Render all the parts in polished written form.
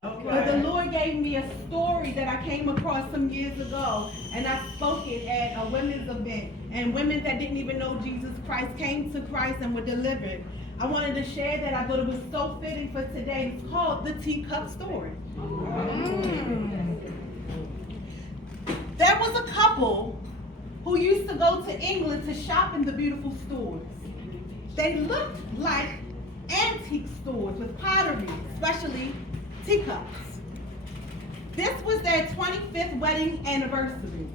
But the Lord gave me a story that I came across some years ago, and I spoke it at a women's event. And women that didn't even know Jesus Christ came to Christ and were delivered. I wanted to share that. I thought it was so fitting for today. It's called the Teacup Story. There was a couple who used to go to England to shop in the beautiful stores. They looked like antique stores with pottery, especially teacups. This was their 25th wedding anniversary.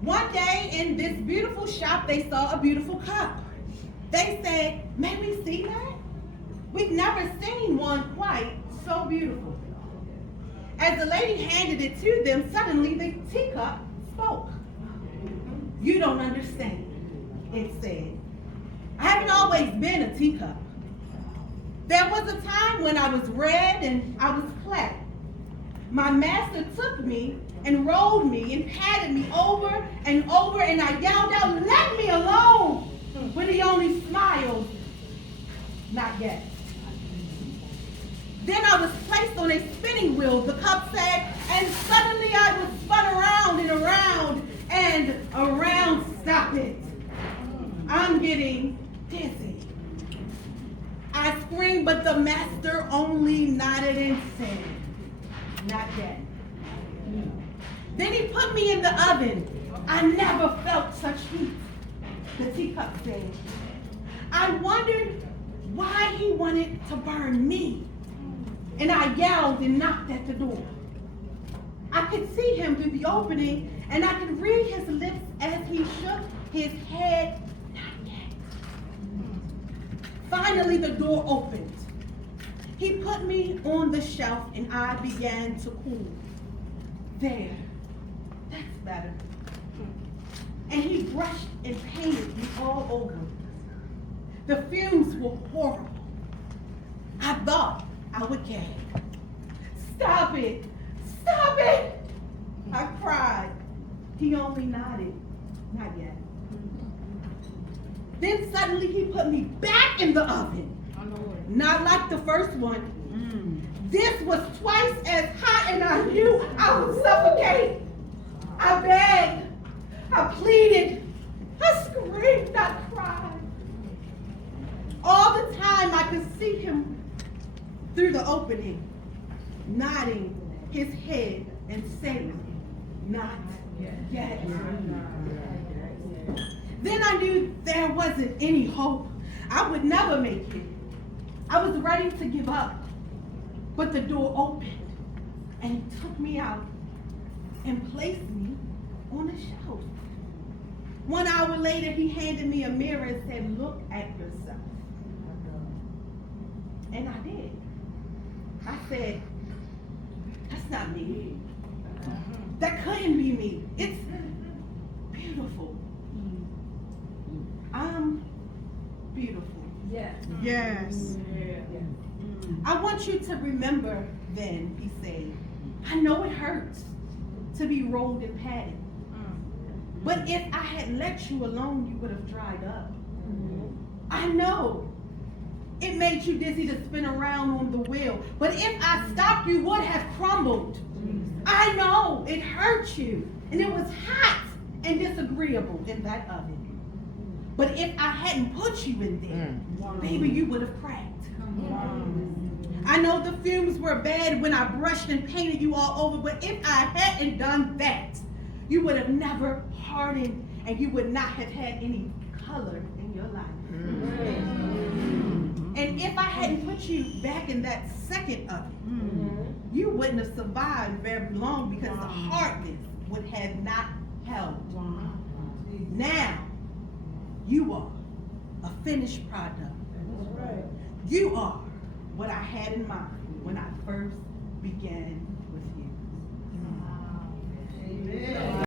One day in this beautiful shop, they saw a beautiful cup. They said, "May we see that? We've never seen one quite so beautiful." As the lady handed it to them, suddenly the teacup spoke. "You don't understand," it said. "I haven't always been a teacup. There was a time when I was red and I was clay. My master took me and rolled me and patted me over and over, and I yelled out, 'Let me alone!' When he only smiled, 'Not yet.' Then I was placed on a spinning wheel," the cup said, "and suddenly I was spun around and around and around." Stop it. I'm getting dizzy. I screamed, but the master only nodded and said, "Not yet." Then he put me in the oven. I never felt such heat, the teacup said. I wondered why he wanted to burn me. And I yelled and knocked at the door. I could see him through the opening, and I could read his lips as he shook his head. Not yet. Finally, the door opened. He put me on the shelf, and I began to cool. There, that's better. And he brushed and painted me all over. The fumes were horrible. I thought I would gag. "Stop it! Stop it!" I cried. He only nodded. "Not yet." Then suddenly he put me back in the oven. Not like the first one. This was twice as hot, and I knew I would suffocate. I begged. I pleaded. I screamed. I cried. All the time I could see him through the opening, nodding his head and saying, "Not yet." Then I knew there wasn't any hope. I would never make it. I was ready to give up. But the door opened, and he took me out and placed me on a shelf. 1 hour later, he handed me a mirror and said, "Look at yourself." And I did. I said, "That's not me. That couldn't be me. It's beautiful. I'm beautiful." Yes. "I want you to remember then," he said. "I know it hurts to be rolled and patted. But if I had let you alone, you would have dried up. I know it made you dizzy to spin around on the wheel. But if I stopped, you would have crumbled. I know it hurt you, and it was hot and disagreeable in that oven. But if I hadn't put you in there, baby, you would have cracked. I know the fumes were bad when I brushed and painted you all over, but if I hadn't done that, you would have never hardened, and you would not have had any color in your life. And if I hadn't put you back in that second oven, you wouldn't have survived very long, because the hardness would have not held. Now, you are a finished product. You are what I had in mind when I first began with you."